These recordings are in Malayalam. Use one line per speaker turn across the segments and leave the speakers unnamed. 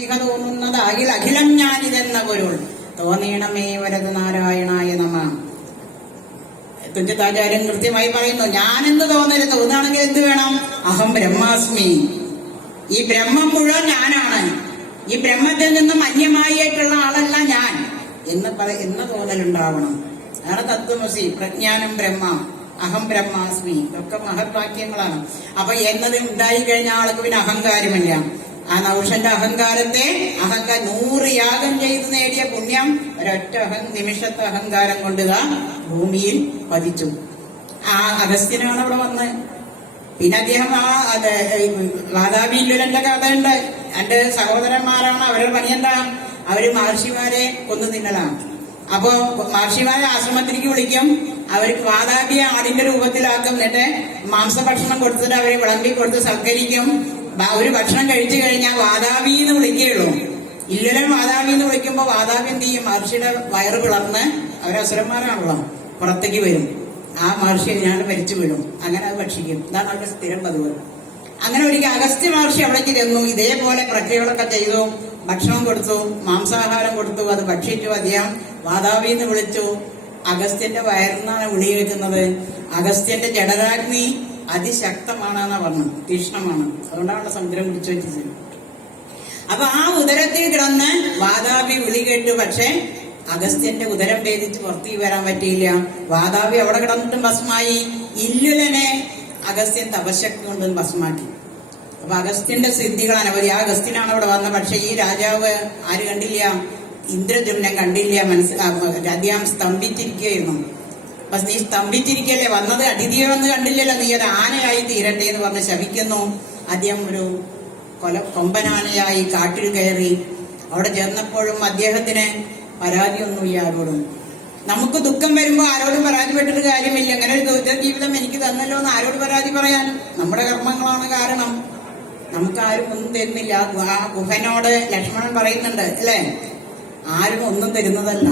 മിക തോന്നുന്നതാകിൽ അഖിലം ഞാനിതെന്ന പൊരുൾ. തോന്നിയണമേ വരത് നാരായണായ നമ. തുഞ്ചത്താചാര്യൻ കൃത്യമായി പറയുന്നു ഞാനെന്ന് തോന്നരുത്. ഒന്നാണെങ്കിൽ എന്ത് വേണം? അഹം ബ്രഹ്മാസ്മി. ഈ ബ്രഹ്മം മുഴുവൻ ഞാനാണ്. ഈ ബ്രഹ്മത്തിൽ നിന്നും അന്യമായിട്ടുള്ള ആളല്ല ഞാൻ എന്ന് പറ എന്ന തോന്നലുണ്ടാവണം. അതാണ് തത്വമസി പ്രജ്ഞാനം ബ്രഹ്മ അഹം ബ്രഹ്മാസ്മി. ഇതൊക്കെ മഹത്വാക്യങ്ങളാണ്. അപ്പൊ എന്നത് ഉണ്ടായി കഴിഞ്ഞ ആൾക്ക് പിന്നെ അഹങ്കാരമില്ല. ആ നൗഷന്റെ അഹങ്കാരത്തെ അഹങ്ക നൂറ് യാഗം ചെയ്ത് നേടിയ പുണ്യം ഒരൊറ്റ അഹം നിമിഷത്തെ അഹങ്കാരം കൊണ്ടുക ഭൂമിയിൽ പതിച്ചു. ആ അഗസ്ത്യനാണ് അവിടെ വന്നത് പിന്നെ അദ്ദേഹം ആ അത് വാദാബില്ലുലന്റെ കഥയുണ്ട് എന്റെ സഹോദരന്മാരാണ് അവരുടെ പണിയെന്താ അവർ മഹർഷിമാരെ കൊന്നു തിന്നലാണ്. അപ്പോ മഹർഷിമാരെ ആശ്രമത്തിലേക്ക് വിളിക്കും. അവർക്ക് വാതാബിയെ ആടിന്റെ രൂപത്തിലാക്കും. എന്നിട്ട് മാംസഭക്ഷണം കൊടുത്തിട്ട് അവരെ വിളമ്പി കൊടുത്ത് സൽക്കരിക്കും. ഒരു ഭക്ഷണം കഴിച്ചു ഇല്ലുലൻ വാതാവി എന്ന് വിളിക്കുമ്പോ വാതാവി എന്ത് ചെയ്യും? മഹർഷിയുടെ വയറ് പിളർന്ന് അവരസുരന്മാരാണല്ലോ പുറത്തേക്ക് വരും. ആ മഹർഷിയെ ഞാൻ മരിച്ചു വീഴും. അങ്ങനെ അത് ഭക്ഷിക്കും. ഇതാണ് അവരുടെ സ്ഥിരം പതിവ്. അങ്ങനെ ഒരിക്കൽ അഗസ്ത്യ മഹർഷി അവിടേക്ക് ചെന്നു. ഇതേപോലെ പ്രക്രിയകളൊക്കെ ചെയ്തു. ഭക്ഷണം കൊടുത്തു മാംസാഹാരം കൊടുത്തു അത് ഭക്ഷിച്ചു. അദ്ദേഹം വാതാവി എന്ന് വിളിച്ചു. അഗസ്ത്യന്റെ വയറിനാണ് വിളി വെക്കുന്നത് അഗസ്ത്യന്റെ ജഡരാഗ്നി അതിശക്തമാണെന്നാ പറഞ്ഞു തീക്ഷ്ണമാണ്. അതുകൊണ്ടാണ് സമുദ്രം പിടിച്ചു വെച്ചത്. അപ്പൊ ആ ഉദരത്തിൽ കിടന്ന് വാതാവി വിളി കേട്ടു. പക്ഷെ അഗസ്ത്യന്റെ ഉദരം ഭേദിച്ച് പുറത്തേക്ക് വരാൻ പറ്റിയില്ല. വാതാവി അവിടെ കിടന്നിട്ടും ഭസ്മായി ഇല്ലുലനെ അഗസ്ത്യൻ തപശക്തി കൊണ്ട് ഭസ്മാക്കി അപ്പൊ അഗസ്ത്യന്റെ സിദ്ധികൾ അനവധി. ആ അഗസ്ത്യനാണ് അവിടെ വന്നത്. പക്ഷെ ഈ രാജാവ് ആര് കണ്ടില്ല? ഇന്ദ്രജുനെ കണ്ടില്ല. മനസ്സ് അദ്ദേഹം സ്തംഭിച്ചിരിക്കുകയായിരുന്നു. അപ്പൊ നീ സ്തംഭിച്ചിരിക്കല്ലേ? വന്നത് അതിഥിയെ വന്ന് കണ്ടില്ലല്ലോ. നീ ഒരു ആനയായി തീരട്ടെ എന്ന് പറഞ്ഞ് ശപിക്കുന്നു. അദ്ദേഹം ഒരു കൊല കൊമ്പനാനയായി കാട്ടിൽ കയറി. അവിടെ ചെന്നപ്പോഴും അദ്ദേഹത്തിന് പരാതിയൊന്നുമില്ല ആരോടും നമുക്ക് ദുഃഖം വരുമ്പോൾ ആരോടും പരാതിപ്പെട്ടിട്ട് കാര്യമില്ല. അങ്ങനെ ഒരു ദുരിത ജീവിതം എനിക്ക് തന്നല്ലോ എന്ന് ആരോട് പരാതി പറയാൻ? നമ്മുടെ കർമ്മങ്ങളാണ് കാരണം. നമുക്ക് ആരും ഒന്നും തരുന്നില്ല. ആ ഗുഹനോട് ലക്ഷ്മണൻ പറയുന്നുണ്ട് അല്ലേ? ആരും ഒന്നും തരുന്നതല്ല.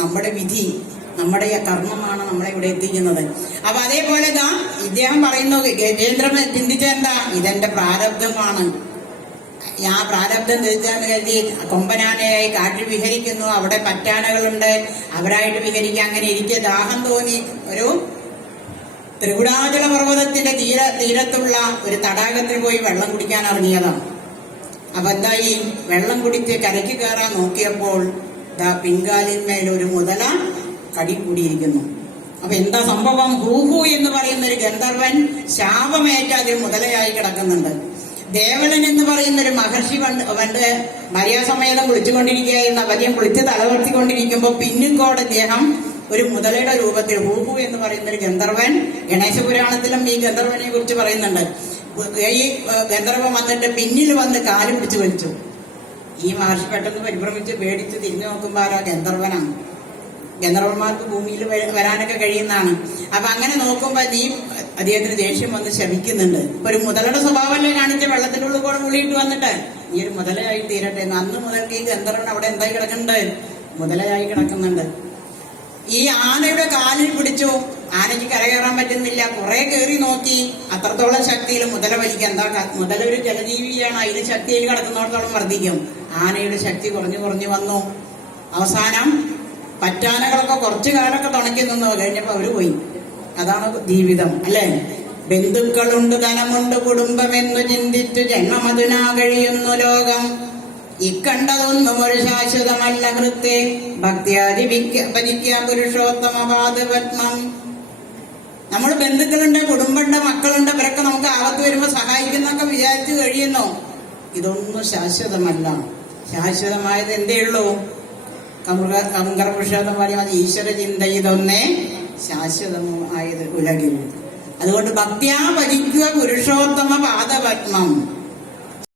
നമ്മുടെ വിധി നമ്മുടെ കർമ്മമാണ് നമ്മളെ ഇവിടെ എത്തിക്കുന്നത്. അപ്പൊ അതേപോലെ ഇതാ ഇദ്ദേഹം പറയുന്നു ഗജേന്ദ്രൻ ചിന്തിച്ചെന്താ ഇതെന്റെ പ്രാരബ്ധമാണ്. ഞാൻ പ്രാരബ്ധം തീർച്ചാന്ന് കരുതി. കൊമ്പനാനയായി കാട്ടിൽ വിഹരിക്കുന്നു. അവിടെ പറ്റാനകളുണ്ട്. അവരായിട്ട് വിഹരിക്കുക അങ്ങനെ ഇരിക്കെ. ദാഹം തോന്നി. ഒരു ത്രികുടാചല പർവതത്തിന്റെ തീര തീരത്തുള്ള ഒരു തടാകത്തിൽ പോയി വെള്ളം കുടിക്കാൻ ഇറങ്ങിയതാണ്. അപ്പൊ എന്തായി? വെള്ളം കുടിച്ച് കരയ്ക്ക് കയറാൻ നോക്കിയപ്പോൾ ദാ പിൻകാലിന്മേൽ ഒരു മുതല കടി കൂടിയിരിക്കുന്നു. അപ്പൊ എന്താ സംഭവം? ഹൂഹു എന്ന് പറയുന്ന ഒരു ഗന്ധർവൻ ശാപമേറ്റ അതിൽ മുതലയായി കിടക്കുന്നുണ്ട്. ദേവലൻ എന്ന് പറയുന്ന ഒരു മഹർഷി പണ്ട് പണ്ട് മര്യാസമേതം കുളിച്ചുകൊണ്ടിരിക്കുകയായിരുന്നു അദ്ദേഹം കുളിച്ച് തലവർത്തിക്കൊണ്ടിരിക്കുമ്പോൾ പിന്നുംകോട് അദ്ദേഹം ഒരു മുതലയുടെ രൂപത്തിൽ ഹൂഹു എന്ന് പറയുന്ന ഒരു ഗന്ധർവൻ ഗണേശ പുരാണത്തിലും ഈ ഗന്ധർവനെ കുറിച്ച് പറയുന്നുണ്ട്. ഈ ഗന്ധർവൻ വന്നിട്ട് പിന്നിൽ വന്ന് കാൽ പിടിച്ചു വലിച്ചു. ഈ മഹർഷി പെട്ടെന്ന് പരിഭ്രമിച്ച് പേടിച്ച് തിരിഞ്ഞു നോക്കുമ്പോൾ ആരാ ഗന്ധർവനാണ് ഗന്ധർവന്മാർക്ക് ഭൂമിയിൽ വരാനൊക്കെ കഴിയുന്നതാണ്. അപ്പൊ അങ്ങനെ നോക്കുമ്പോ നീ അദ്ദേഹത്തിന് ദേഷ്യം വന്ന് ശമിക്കുന്നുണ്ട്. ഒരു മുതലയുടെ സ്വഭാവമല്ലേ കാണിച്ച? വെള്ളത്തിന്റെ ഉള്ളിൽ കൂടെ മുള്ളിയിട്ട് വന്നിട്ട്. ഈ ഒരു മുതലയായി തീരട്ടെ. എന്ന് അന്ന് മുതൽക്ക് ഈ ഗന്ധർവൻ അവിടെ എന്തായി കിടക്കുന്നുണ്ട് മുതലയായി കിടക്കുന്നുണ്ട്. ഈ ആനയുടെ കാലിൽ പിടിച്ചു. ആനയ്ക്ക് കരകയറാൻ പറ്റുന്നില്ല. കുറെ കയറി നോക്കി. അത്രത്തോളം ശക്തിയിൽ മുതല വലിക്കുക എന്താ മുതല ഒരു ജലജീവിയാണ്. അതിന് ശക്തിയിൽ കിടക്കുന്നിടത്തോളം വർദ്ധിക്കും. ആനയുടെ ശക്തി കുറഞ്ഞു കുറഞ്ഞു വന്നു. അവസാനം പറ്റാനകളൊക്കെ കുറച്ചു കാലമൊക്കെ തുണക്കി നിന്നു. കഴിഞ്ഞപ്പോ അവർ പോയി. അതാണ് ജീവിതം അല്ലേ? ബന്ധുക്കളുണ്ട് ധനമുണ്ട് കുടുംബമെന്നു ചിന്തിച്ചു ജന്മമതിനാ കഴിയുന്നു ലോകം. ഇക്കണ്ടതൊന്നും ഒരു ശാശ്വതമല്ല ഹൃത്തെ ഭക്തിയാതി ഭജിക്ക പുരുഷോത്തമ പാദപത്മം നമ്മൾ ബന്ധുക്കളുണ്ട് കുടുംബമുണ്ട് മക്കളുണ്ട് അവരൊക്കെ നമുക്ക് ആപത്ത് വരുമ്പോൾ സഹായിക്കുന്നൊക്കെ വിചാരിച്ചു കഴിയുന്നു. ഇതൊന്നും ശാശ്വതമല്ല. ശാശ്വതമായത് എന്തേ ഉള്ളൂ കമുക കമുകർ പുരുഷോത്തം പറയുന്നത് ഈശ്വര ചിന്ത ഇതൊന്നേ. ശാശ്വതമായത് ഉലകിൽ. അതുകൊണ്ട് ഭക്തിയാ ഭജിക്കുക പുരുഷോത്തമ പാദപത്മം